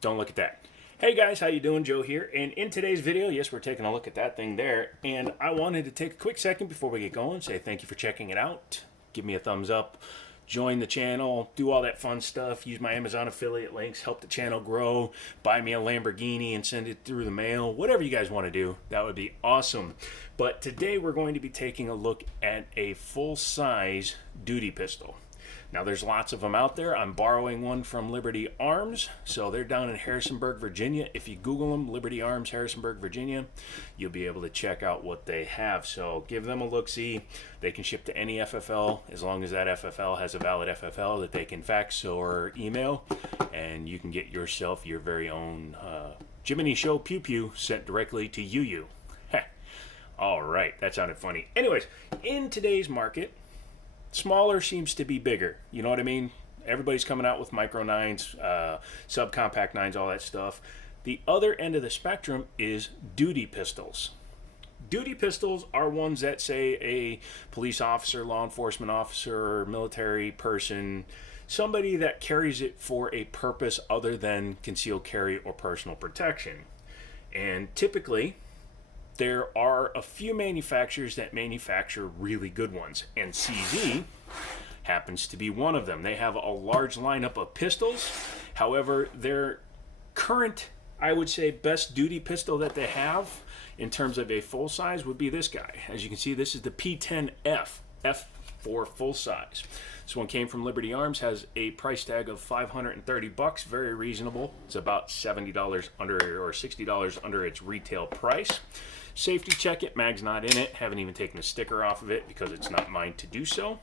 Don't look at that. Hey guys, how you doing? Joe here. And in today's video, yes, we're taking a look at that thing there. And I wanted to take a quick second before we get going, say thank you for checking it out. Give me a thumbs up, join the channel, do all that fun stuff, use my Amazon affiliate links, help the channel grow, buy me a Lamborghini and send it through the mail, whatever you guys want to do, that would be awesome. But today we're going to be taking a look at a full-size duty pistol. Now there's lots of them out there. I'm borrowing one from Liberty Arms. So they're down in Harrisonburg, Virginia. If you Google them, Liberty Arms, Harrisonburg, Virginia, you'll be able to check out what they have. So give them a look-see. They can ship to any FFL as long as that FFL has a valid FFL that they can fax or email. And you can get yourself your very own Jiminy Show Pew Pew sent directly to you. All right, that sounded funny. Anyways, in today's market, smaller seems to be bigger. You know what I mean? Everybody's coming out with micro 9s, subcompact 9s, all that stuff. The other end of the spectrum is duty pistols. Duty pistols are ones that, say, a police officer, law enforcement officer, military person, somebody that carries it for a purpose other than concealed carry or personal protection. And typically, there are a few manufacturers that manufacture really good ones, and CZ happens to be one of them. They have a large lineup of pistols. However, their current, I would say, best duty pistol that they have in terms of a full size would be this guy. As you can see, this is the P10 F, F for full size. This one came from Liberty Arms, has a price tag of $530, very reasonable. It's about $70 under or $60 under its retail price. Safety check it, mag's not in it. Haven't even taken a sticker off of it because it's not mine to do so.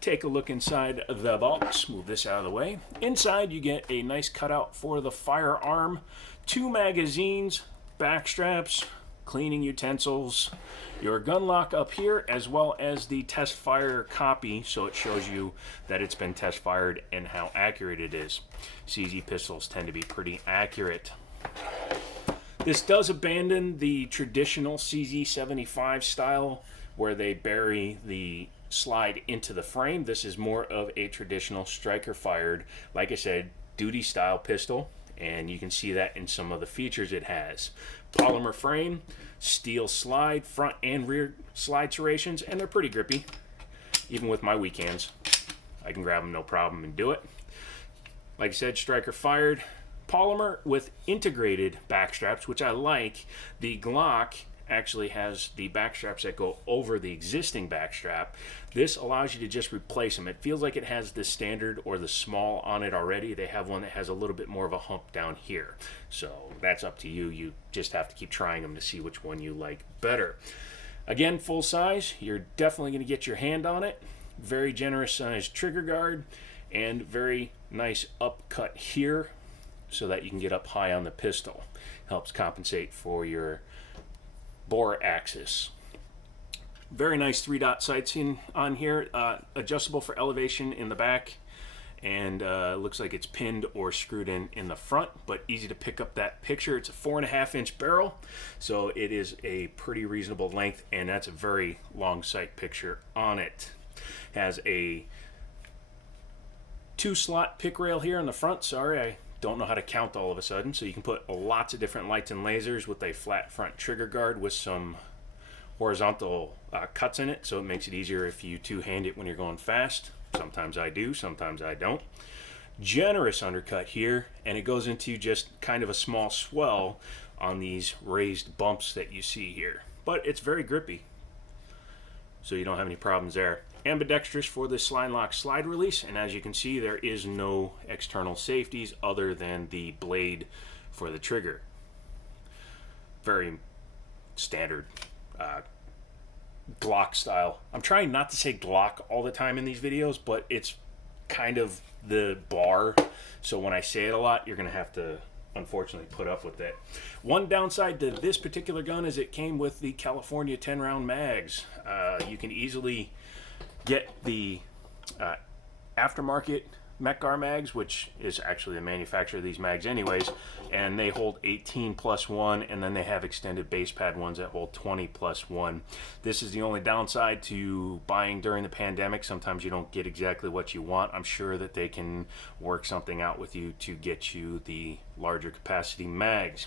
Take a look inside the box, move this out of the way. Inside you get a nice cutout for the firearm, 2 magazines, back straps, cleaning utensils, your gun lock up here, as well as the test fire copy, so it shows you that it's been test fired and how accurate it is. CZ pistols tend to be pretty accurate. This does abandon the traditional CZ75 style where they bury the slide into the frame. This is more of a traditional striker fired, like I said, duty style pistol, and you can see that in some of the features it has. Polymer frame, steel slide, front and rear slide serrations, and they're pretty grippy. Even with my weak hands, I can grab them no problem and do it. Like I said, striker fired. Polymer with integrated back straps, which I like. The Glock actually has the back straps that go over the existing back strap. This allows you to just replace them. It feels like it has the standard or the small on it already. They have one that has a little bit more of a hump down here. So that's up to you. You just have to keep trying them to see which one you like better. Again, full size. You're definitely going to get your hand on it. Very generous sized trigger guard and very nice upcut here, so that you can get up high on the pistol. Helps compensate for your bore axis. Very nice 3-dot sights on here, adjustable for elevation in the back, and looks like it's pinned or screwed in the front, but easy to pick up that picture. It's a 4.5-inch barrel, so it is a pretty reasonable length, and that's a very long sight picture on it. Has a 2-slot pick rail here in the front. Sorry, I don't know how to count all of a sudden. So you can put lots of different lights and lasers with a flat front trigger guard with some horizontal cuts in it, so it makes it easier if you two-hand it when you're going fast. Sometimes I do, sometimes I don't. Generous undercut here, and it goes into just kind of a small swell on these raised bumps that you see here. But it's very grippy, so you don't have any problems there. Ambidextrous for the slide lock slide release, and as you can see, there is no external safeties other than the blade for the trigger. Very standard Glock style. I'm trying not to say Glock all the time in these videos, but it's kind of the bar, so when I say it a lot, you're gonna have to unfortunately put up with it. One downside to this particular gun is it came with the California 10-round mags. You can easily get the aftermarket Mech-Gar mags, which is actually the manufacturer of these mags anyways, and they hold 18 plus 1, and then they have extended base pad ones that hold 20 plus 1. This is the only downside to buying during the pandemic. Sometimes you don't get exactly what you want. I'm sure that they can work something out with you to get you the larger capacity mags.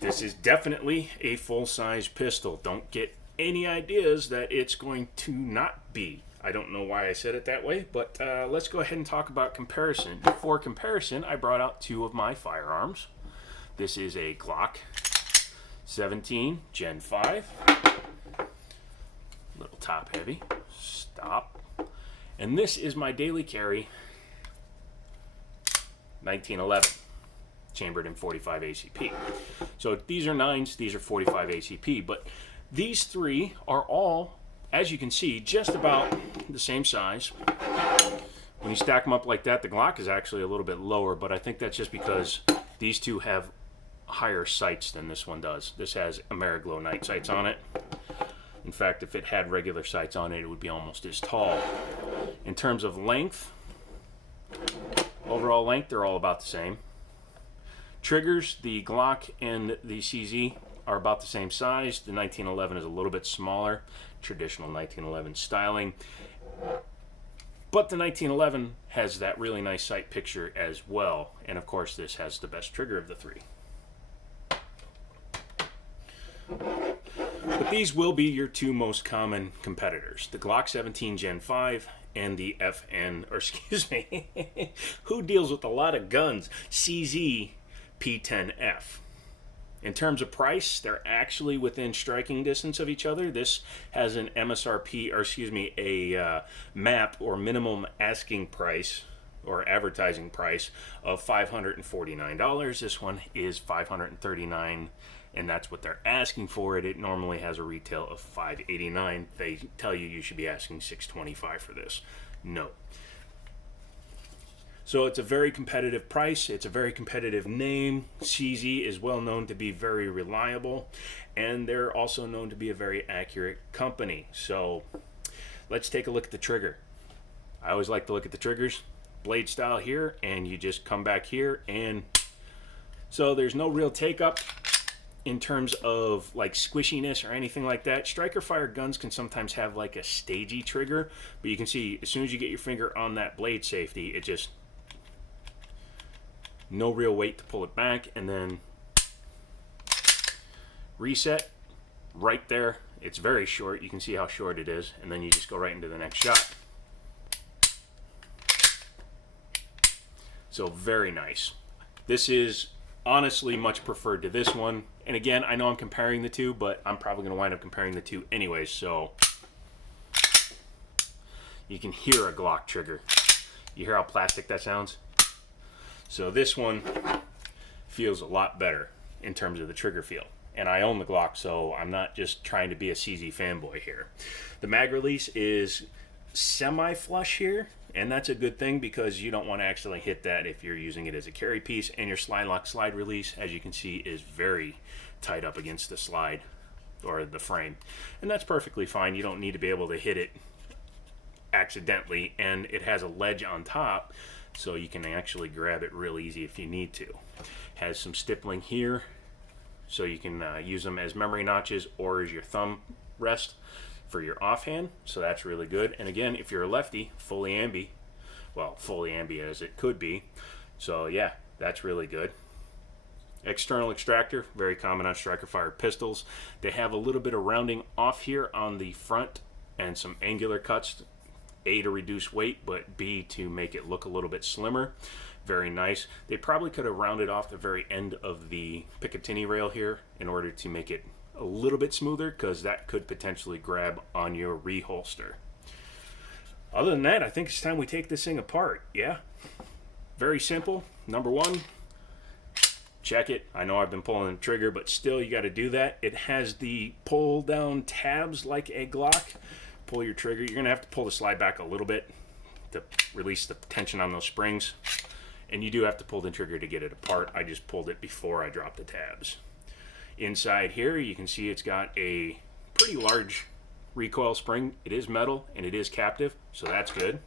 This is definitely a full-size pistol. Don't get any ideas that it's going to not be. I don't know why I said it that way, but let's go ahead and talk about comparison. For comparison, I brought out two of my firearms. This is a Glock 17 Gen 5. Little top heavy. Stop. And this is my daily carry 1911. Chambered in 45 ACP. So these are 9s, these are 45 ACP, but these three are all, as you can see, just about the same size. When you stack them up like that, the Glock is actually a little bit lower, but I think that's just because these two have higher sights than this one does. This has Ameriglow night sights on it. In fact, if it had regular sights on it, it would be almost as tall. In terms of length, overall length, they're all about the same. Triggers, the Glock and the CZ are about the same size. The 1911 is a little bit smaller, traditional 1911 styling. But the 1911 has that really nice sight picture as well. And of course, this has the best trigger of the three. But these will be your two most common competitors, the Glock 17 Gen 5 and the who deals with a lot of guns, CZ P10 F. In terms of price, they're actually within striking distance of each other. This has an MSRP, or a MAP, or minimum asking price, or advertising price of $549. This one is $539, and that's what they're asking for it. It normally has a retail of $589. They tell you should be asking $625 for this. No. So it's a very competitive price. It's a very competitive name. CZ is well known to be very reliable, and they're also known to be a very accurate company. So let's take a look at the trigger. I always like to look at the triggers. Blade style here, and you just come back here, and so there's no real take up in terms of like squishiness or anything like that. Striker fire guns can sometimes have like a stagey trigger, but you can see as soon as you get your finger on that blade safety, it just, no real weight to pull it back, and then reset right there. It's very short. You can see how short it is, and then you just go right into the next shot. So very nice. This is honestly much preferred to this one. And again, I know I'm comparing the two, but I'm probably going to wind up comparing the two anyways. So you can hear a Glock trigger. You hear how plastic that sounds? So this one feels a lot better in terms of the trigger feel. And I own the Glock, so I'm not just trying to be a CZ fanboy here. The mag release is semi-flush here, and that's a good thing because you don't want to actually hit that if you're using it as a carry piece. And your slide lock slide release, as you can see, is very tight up against the slide or the frame. And that's perfectly fine. You don't need to be able to hit it accidentally, and it has a ledge on top, so you can actually grab it real easy if you need to. Has some stippling here, so you can use them as memory notches or as your thumb rest for your offhand, so that's really good. And again, if you're a lefty, fully ambi, well, fully ambi as it could be, so yeah, that's really good. External extractor, very common on striker fired pistols. They have a little bit of rounding off here on the front and some angular cuts, A, to reduce weight, but B, to make it look a little bit slimmer. Very nice. They probably could have rounded off the very end of the Picatinny rail here in order to make it a little bit smoother, because that could potentially grab on your reholster. Other than that, I think it's time we take this thing apart. Yeah, very simple. Number one, check it. I know I've been pulling the trigger, but still you got to do that. It has the pull down tabs like a Glock. Pull your trigger. You're gonna have to pull the slide back a little bit to release the tension on those springs, and you do have to pull the trigger to get it apart. I just pulled it before I dropped the tabs. Inside here you can see it's got a pretty large recoil spring. It is metal and it is captive, so that's good.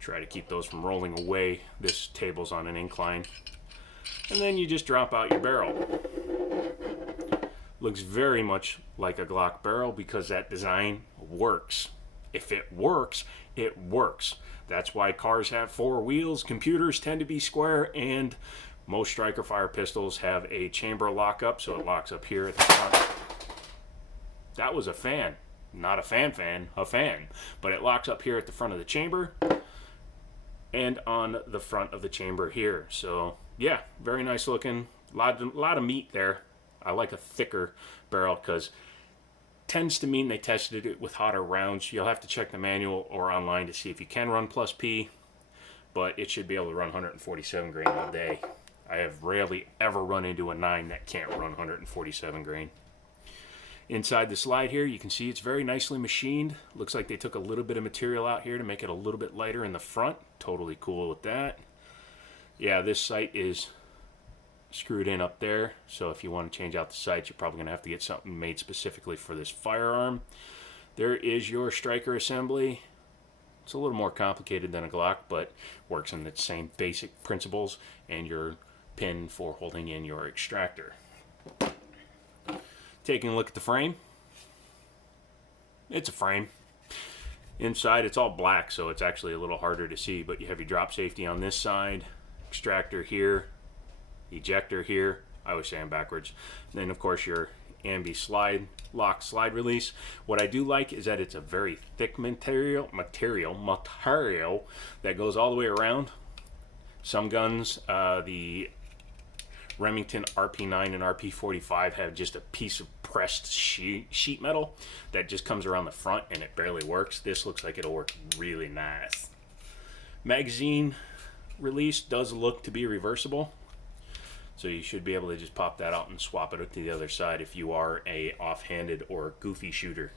Try to keep those from rolling away. This table's on an incline. And then you just drop out your barrel. Looks very much like a Glock barrel because that design works. If it works, it works. That's why cars have 4 wheels, computers tend to be square, and most striker fire pistols have a chamber lockup, so it locks up here at the front. That was a fan. Not a fan, a fan. But it locks up here at the front of the chamber and on the front of the chamber here. So, yeah, very nice looking. Lot of meat there. I like a thicker barrel because tends to mean they tested it with hotter rounds. You'll have to check the manual or online to see if you can run plus P, but it should be able to run 147 grain all day. I have rarely ever run into a 9 that can't run 147 grain. Inside the slide here, you can see it's very nicely machined. Looks like they took a little bit of material out here to make it a little bit lighter in the front. Totally cool with that. Yeah, this sight is screwed in up there, so if you want to change out the sights, you're probably going to have to get something made specifically for this firearm. There is your striker assembly. It's a little more complicated than a Glock, but works in the same basic principles, and your pin for holding in your extractor. Taking a look at the frame. It's a frame. Inside it's all black, so it's actually a little harder to see, but you have your drop safety on this side, extractor here, ejector here. I was saying backwards. And then of course your ambi slide lock slide release. What I do like is that it's a very thick material that goes all the way around. Some guns, the Remington RP9 and RP45 have just a piece of pressed sheet metal that just comes around the front and it barely works. This looks like it'll work really nice. Magazine release does look to be reversible, so you should be able to just pop that out and swap it to the other side if you are a offhanded or goofy shooter.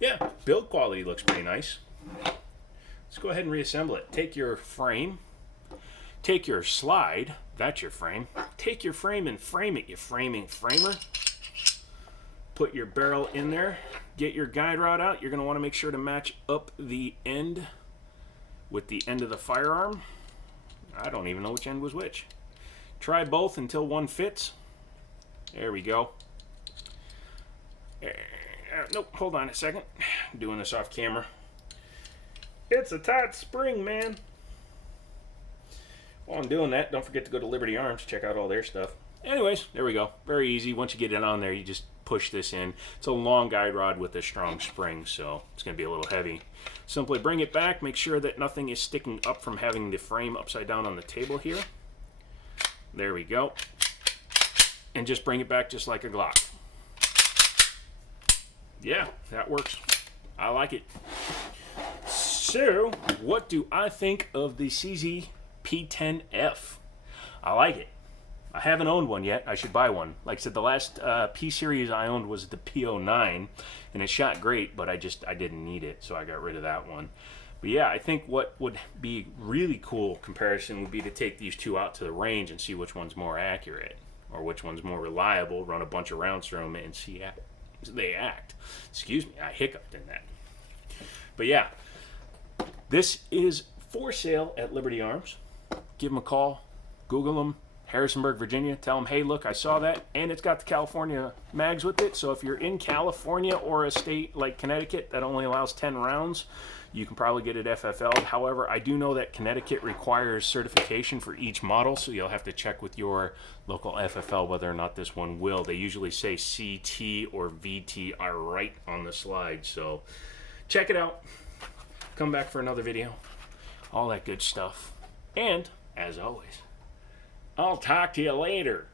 Yeah, build quality looks pretty nice. Let's go ahead and reassemble it. Take your frame, take your slide, that's your frame. Take your frame and frame it, you framing framer. Put your barrel in there. Get your guide rod out. You're going to want to make sure to match up the end with the end of the firearm. I don't even know which end was which. Try both until one fits. There we go. Nope, hold on a second. I'm doing this off camera. It's a tight spring, man. While I'm doing that, don't forget to go to Liberty Arms. Check out all their stuff. Anyways, there we go. Very easy. Once you get it on there, you just push this in. It's a long guide rod with a strong spring, so it's going to be a little heavy. Simply bring it back. Make sure that nothing is sticking up from having the frame upside down on the table here. There we go. And just bring it back just like a Glock. Yeah, that works. I like it. So, what do I think of the CZ P10 F? I like it. I haven't owned one yet. I should buy one. Like I said, the last P series I owned was the P09, and it shot great, but I didn't need it, so I got rid of that one. But yeah, I think what would be really cool comparison would be to take these two out to the range and see which one's more accurate or which one's more reliable. Run a bunch of rounds through them and see how they act. Excuse me, I hiccuped in that. But yeah, this is for sale at Liberty Arms. Give them a call, Google them, Harrisonburg, Virginia. Tell them, hey, look, I saw that, and it's got the California mags with it. So if you're in California or a state like Connecticut that only allows 10 rounds, you can probably get it FFL'd. However, I do know that Connecticut requires certification for each model, so you'll have to check with your local FFL whether or not this one will. They usually say CT or VT are right on the slide, so check it out. Come back for another video. All that good stuff. And, as always, I'll talk to you later.